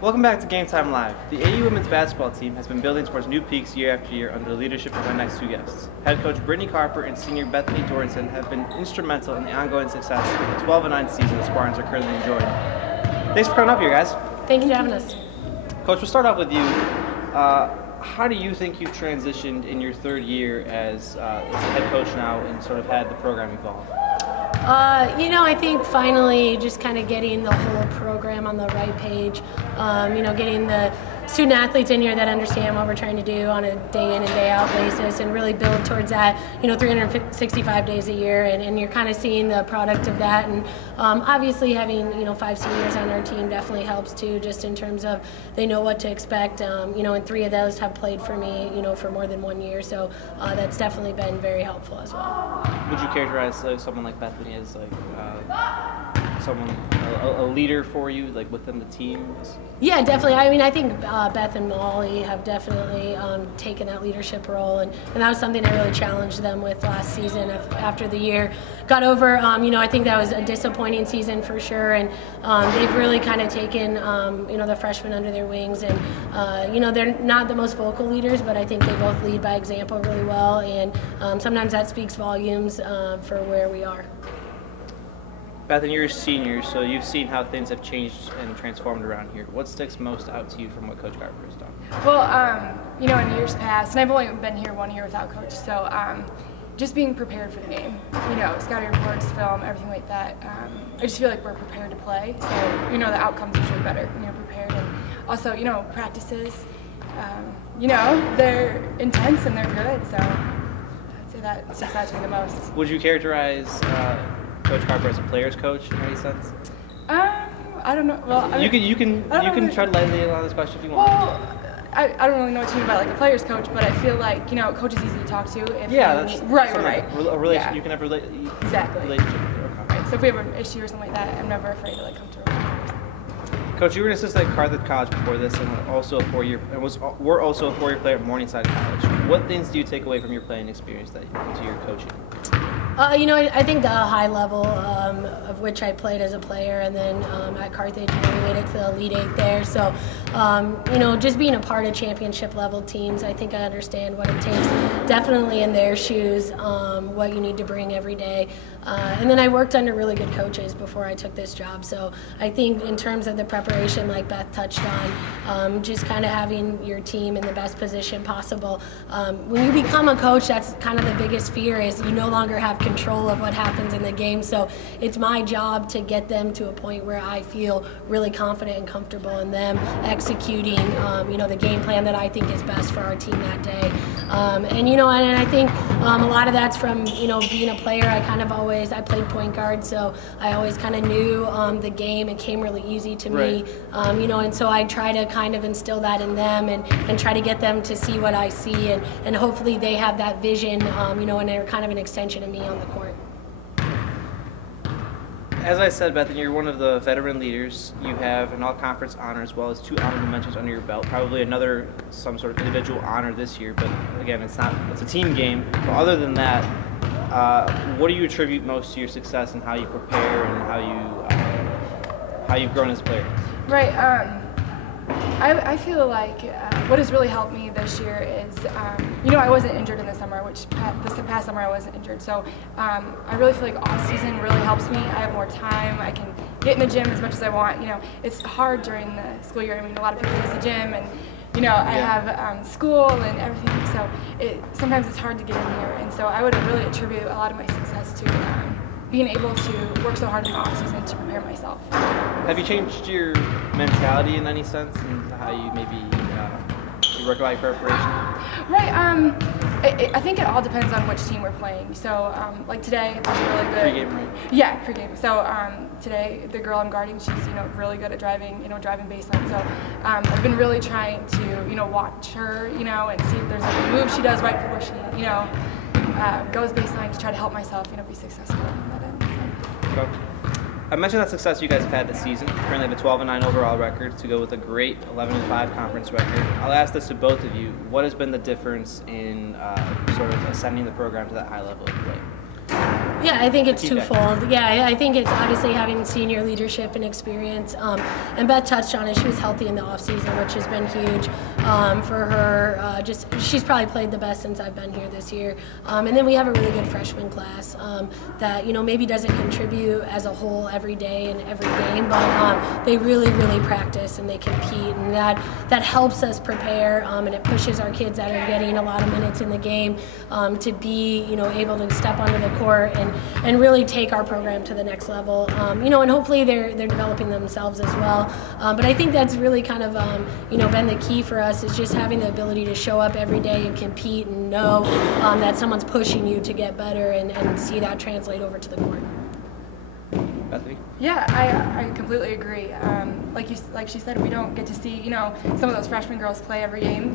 Welcome back to GameTime Live. The AU women's basketball team has been building towards new peaks year after year under the leadership of our next two guests. Head coach Brittany Carper and senior Bethany Dorrington have been instrumental in the ongoing success of the 12-9 season the Spartans are currently enjoying. Thanks for coming up here, guys. Thank you for having us. Coach, we'll start off with you. How do you think you've transitioned in your third year as a head coach now and sort of had the program evolve? I think finally just kind of getting the whole program on the right page, getting the student athletes in here that understand what we're trying to do on a day in and day out basis and really build towards that, 365 days a year, and you're kind of seeing the product of that. And obviously having, 5 seniors on our team definitely helps too, just in terms of they know what to expect, and 3 of those have played for me, for more than 1 year. So that's definitely been very helpful as well. Would you characterize someone like Bethany as someone, a leader for you, like within the team? Yeah, definitely. I mean, I think Beth and Molly have definitely taken that leadership role, and that was something I really challenged them with last season after the year got over. I think that was a disappointing season for sure, and they've really kind of taken, the freshmen under their wings, and, they're not the most vocal leaders, but I think they both lead by example really well, and sometimes that speaks volumes for where we are. Bethany, you're a senior, so you've seen how things have changed and transformed around here. What sticks most out to you from what Coach Carper has done? Well, in years past, and I've only been here 1 year without Coach, so just being prepared for the game, scouting reports, film, everything like that. I just feel like we're prepared to play, so, the outcome's usually better when you're prepared. And also, practices, they're intense and they're good, so I'd say that sticks out to me the most. Would you characterize Coach Carper as a player's coach in any sense? I don't know. Well, you can tread lightly on this question if you want. Well, I don't really know what you mean by like a player's coach, but I feel like coach is easy to talk to. That's right. A relation. Yeah. You can have exactly. Relationship. Okay. Right. So if we have an issue or something like that, I'm never afraid to come to a Coach, you were an assistant at Carthage College before this, and also a 4-year, and were also a 4-year player at Morningside College. What things do you take away from your playing experience into your coaching? I think the high level of which I played as a player, and then at Carthage, we made it to the Elite Eight there. So, just being a part of championship level teams, I think I understand what it takes. Definitely in their shoes, what you need to bring every day. And then I worked under really good coaches before I took this job. So I think in terms of the preparation, like Beth touched on, just kind of having your team in the best position possible. When you become a coach, that's kind of the biggest fear, is you no longer have control of what happens in the game. So it's my job to get them to a point where I feel really confident and comfortable in them executing, the game plan that I think is best for our team that day. And I think a lot of that's from, being a player. I played point guard, so I always kind of knew the game. It came really easy to me, and so I try to kind of instill that in them and try to get them to see what I see, and hopefully they have that vision, and they're kind of an extension of me on the court. As I said, Bethany, you're one of the veteran leaders. You have an all-conference honor as well as 2 honorable mentions under your belt. Probably some sort of individual honor this year, but again, it's a team game. But other than that, what do you attribute most to your success and how you prepare and how you've grown as a player? Right. I feel like what has really helped me this year is, I wasn't injured in the summer, which this past summer I wasn't injured. So I really feel like off season really helps me. I have more time. I can get in the gym as much as I want. It's hard during the school year. I mean, a lot of people use the gym, and I have school and everything. So sometimes it's hard to get in here. And so I would really attribute a lot of my success to being able to work so hard in the off season to prepare myself. Have you changed your mentality in any sense, and how you maybe you work about your preparation? Right. I think it all depends on which team we're playing. So, like today, there's a really good pregame, right? Yeah, pregame. So today, the girl I'm guarding, she's really good at driving baseline. So I've been really trying to watch her, and see if there's a move she does right before she goes baseline to try to help myself be successful in that end. Coach, I mentioned that success you guys have had this season. You currently have a 12-9 overall record to go with a great 11-5 conference record. I'll ask this to both of you. What has been the difference in sort of ascending the program to that high level of play? Yeah, I think it's Feedback. twofold. Yeah, I think it's obviously having senior leadership and experience. And Beth touched on it. She was healthy in the offseason, which has been huge for her. She's probably played the best since I've been here this year. And then we have a really good freshman class that maybe doesn't contribute as a whole every day and every game, but they really, really practice and they compete, and that helps us prepare. And it pushes our kids that are getting a lot of minutes in the game to be able to step onto the court and really take our program to the next level. And hopefully they're developing themselves as well. But I think that's really kind of been the key for us, is just having the ability to show up every day and compete and know that someone's pushing you to get better and see that translate over to the court. Bethany? Yeah, I completely agree. Like she said, we don't get to see some of those freshman girls play every game,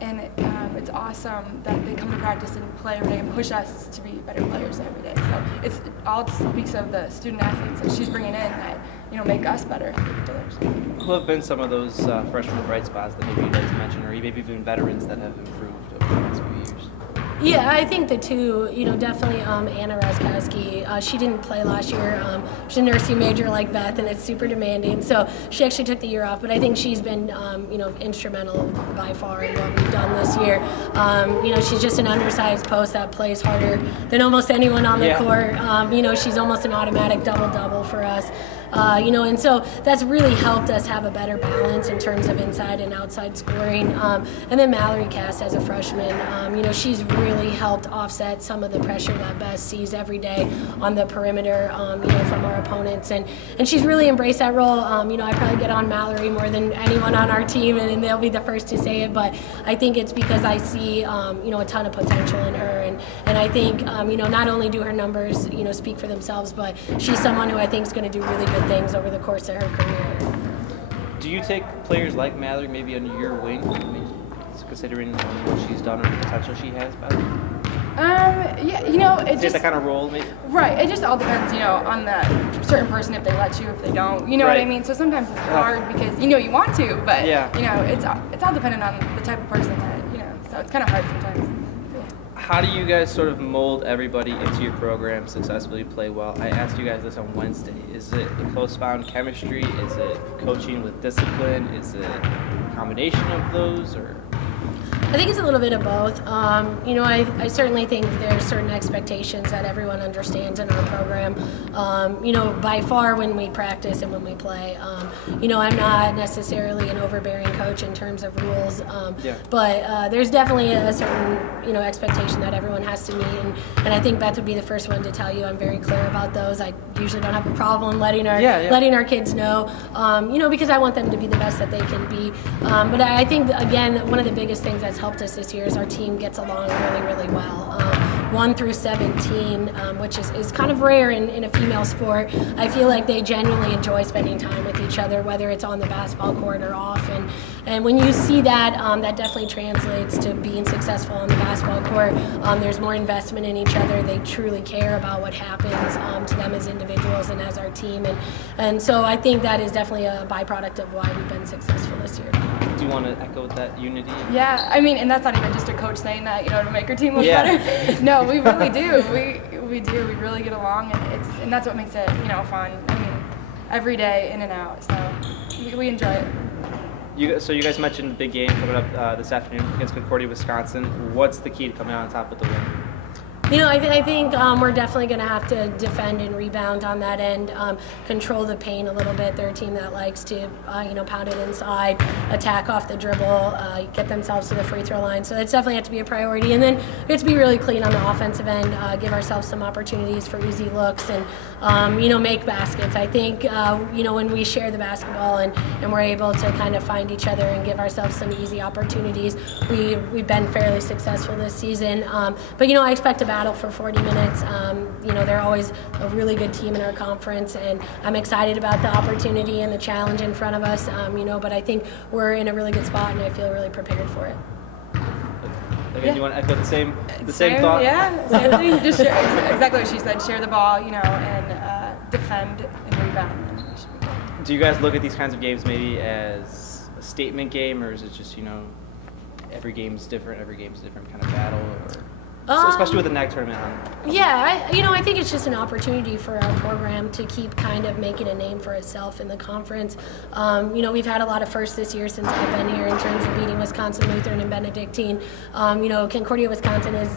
and it's awesome that they come to practice and play every day and push us to be better players every day. So it all speaks of the student athletes that she's bringing in that make us better players. Who have been some of those freshman bright spots that maybe you'd like to mention, or maybe even veterans that have improved over the last few years? Yeah, I think the two, definitely Anna Raskowski. She didn't play last year. She's a nursing major like Beth, and it's super demanding. So she actually took the year off, but I think she's been, instrumental by far in what we've done this year. She's just an undersized post that plays harder than almost anyone on the court. She's almost an automatic double-double for us. And so that's really helped us have a better balance in terms of inside and outside scoring. And then Mallory Cass as a freshman, she's really helped offset some of the pressure that Beth sees every day on the perimeter, from our opponents. And she's really embraced that role. I probably get on Mallory more than anyone on our team, and they'll be the first to say it, but I think it's because I see, a ton of potential in her. And I think, not only do her numbers, speak for themselves, but she's someone who I think is going to do really good things over the course of her career. Do you take players like Mallory maybe under your wing, considering what she's done or the potential she has, Beth? It just that kind of role, maybe. Right. It just all depends, on the certain person, if they let you, if they don't. You know what I mean? So sometimes it's hard because you want to, but it's all dependent on the type of person that So it's kind of hard sometimes. How do you guys sort of mold everybody into your program, successfully play well? I asked you guys this on Wednesday. Is it a close found chemistry? Is it coaching with discipline? Is it a combination of those, or? I think it's a little bit of both. I certainly think there's certain expectations that everyone understands in our program. By far when we practice and when we play, I'm not necessarily an overbearing coach in terms of rules, but there's definitely a certain, expectation that everyone has to meet. And I think Beth would be the first one to tell you I'm very clear about those. I usually don't have a problem letting our kids know, because I want them to be the best that they can be. But I think, again, one of the biggest things that's helped us this year is our team gets along really, really well. 1 through 17, which is kind of rare in a female sport. I feel like they genuinely enjoy spending time with each other, whether it's on the basketball court or off. And when you see that, that definitely translates to being successful on the basketball court. There's more investment in each other. They truly care about what happens to them as individuals and as our team. And so I think that is definitely a byproduct of why we've been successful this year. Do you want to echo that unity? Yeah, and that's not even just a coach saying that, to make our team look better. No, we really do. We do. We really get along, and that's what makes it, fun. Every day in and out. So we enjoy it. So you guys mentioned the big game coming up this afternoon against Concordia, Wisconsin. What's the key to coming out on top with the win? I think we're definitely going to have to defend and rebound on that end, control the paint a little bit. They're a team that likes to, pound it inside, attack off the dribble, get themselves to the free throw line. So that's definitely have to be a priority. And then we have to be really clean on the offensive end, give ourselves some opportunities for easy looks and, make baskets. I think, when we share the basketball and we're able to kind of find each other and give ourselves some easy opportunities, we've been fairly successful this season. But I expect a battle for 40 minutes. They're always a really good team in our conference, and I'm excited about the opportunity and the challenge in front of us, but I think we're in a really good spot, and I feel really prepared for it. Again, you want to echo the same thought? Yeah, same thing. Just exactly what she said. Share the ball, and defend and rebound. Do you guys look at these kinds of games maybe as a statement game, or is it just, every game's different kind of battle? Or? So especially with the NAC tournament on. Yeah, I think it's just an opportunity for our program to keep kind of making a name for itself in the conference. We've had a lot of firsts this year since I've been here in terms of beating Wisconsin Lutheran and Benedictine. Concordia, Wisconsin is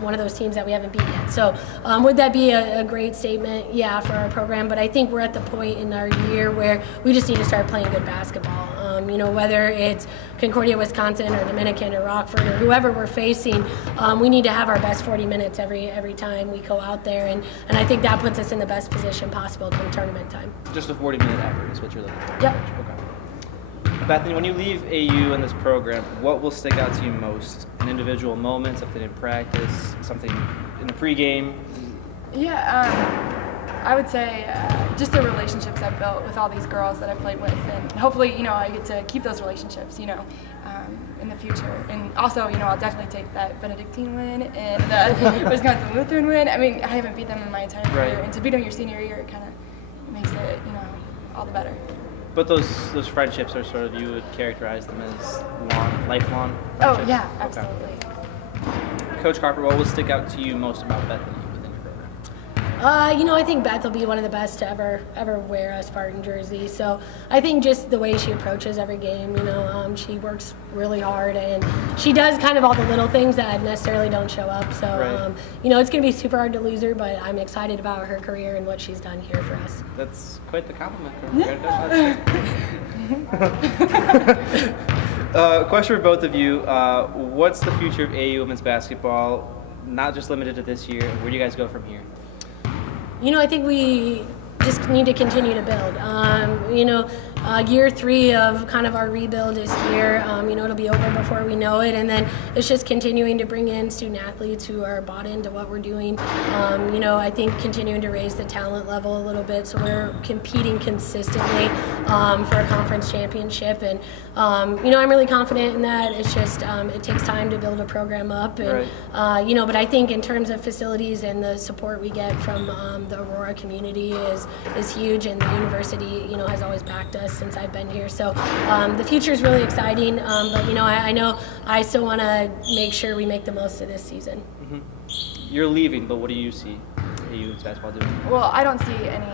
one of those teams that we haven't beat yet. So would that be a great statement? Yeah, for our program. But I think we're at the point in our year where we just need to start playing good basketball. Whether it's Concordia, Wisconsin, or Dominican, or Rockford, or whoever we're facing, we need to have our best 40 minutes every time we go out there, and I think that puts us in the best position possible come tournament time. Just a 40-minute effort is what you're looking for. Yep. Okay. Bethany, when you leave AU in this program, what will stick out to you most? An individual moment, something in practice, something in the pregame? Yeah, I would say just the relationships I've built with all these girls that I played with, and hopefully, I get to keep those relationships, in the future. And also, I'll definitely take that Benedictine win and the Wisconsin Lutheran win. I mean, I haven't beat them in my entire career, and to beat them your senior year, it kind of makes it, all the better. But those friendships are sort of, you would characterize them as lifelong friendships? Oh, yeah, absolutely. Okay. Coach Carper, what will stick out to you most about Bethany within your program? I think Beth will be one of the best to ever wear a Spartan jersey. So I think just the way she approaches every game, she works really hard, and she does kind of all the little things that necessarily don't show up. So, right. It's going to be super hard to lose her, but I'm excited about her career and what she's done here for us. That's quite the compliment. Question for both of you. What's the future of AU women's basketball, not just limited to this year? Where do you guys go from here? I think we just need to continue to build. Year 3 of kind of our rebuild is here. It'll be over before we know it, and then it's just continuing to bring in student athletes who are bought into what we're doing. I think continuing to raise the talent level a little bit so we're competing consistently for a conference championship. And I'm really confident in that. It's just it takes time to build a program up, and right. but I think in terms of facilities and the support we get from the Aurora community is huge, and the university has always backed us since I've been here. So the future is really exciting, but I know I still want to make sure we make the most of this season. Mm-hmm. You're leaving, but what do you see AU's basketball doing? Well, I don't see any,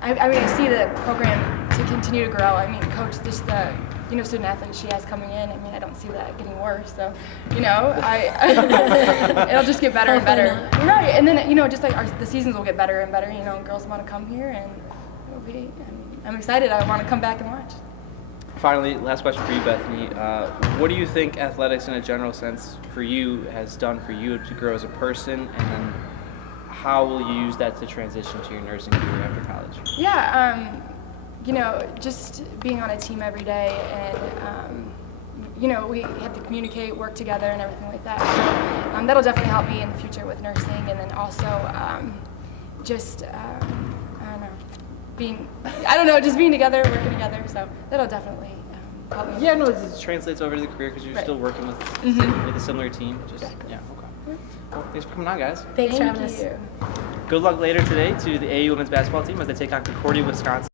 I see the program to continue to grow. I mean, coach, just the student athletes she has coming in, I don't see that getting worse. So, it'll just get better and better. Right, and then, just like the seasons will get better and better. Girls want to come here, and it'll be, I'm excited. I want to come back and watch. Finally, last question for you, Bethany. What do you think athletics in a general sense for you has done for you to grow as a person, and then how will you use that to transition to your nursing career after college? Yeah, just being on a team every day, and we have to communicate, work together, and everything like that. So that'll definitely help me in the future with nursing, and then also just being together, working together. So that'll definitely help me. Yeah, no, it translates over to the career because you're still working with a similar team. Just yeah, okay. Well, thanks for coming on, guys. Thanks for having us. Good luck later today to the AU women's basketball team as they take on Concordia, Wisconsin.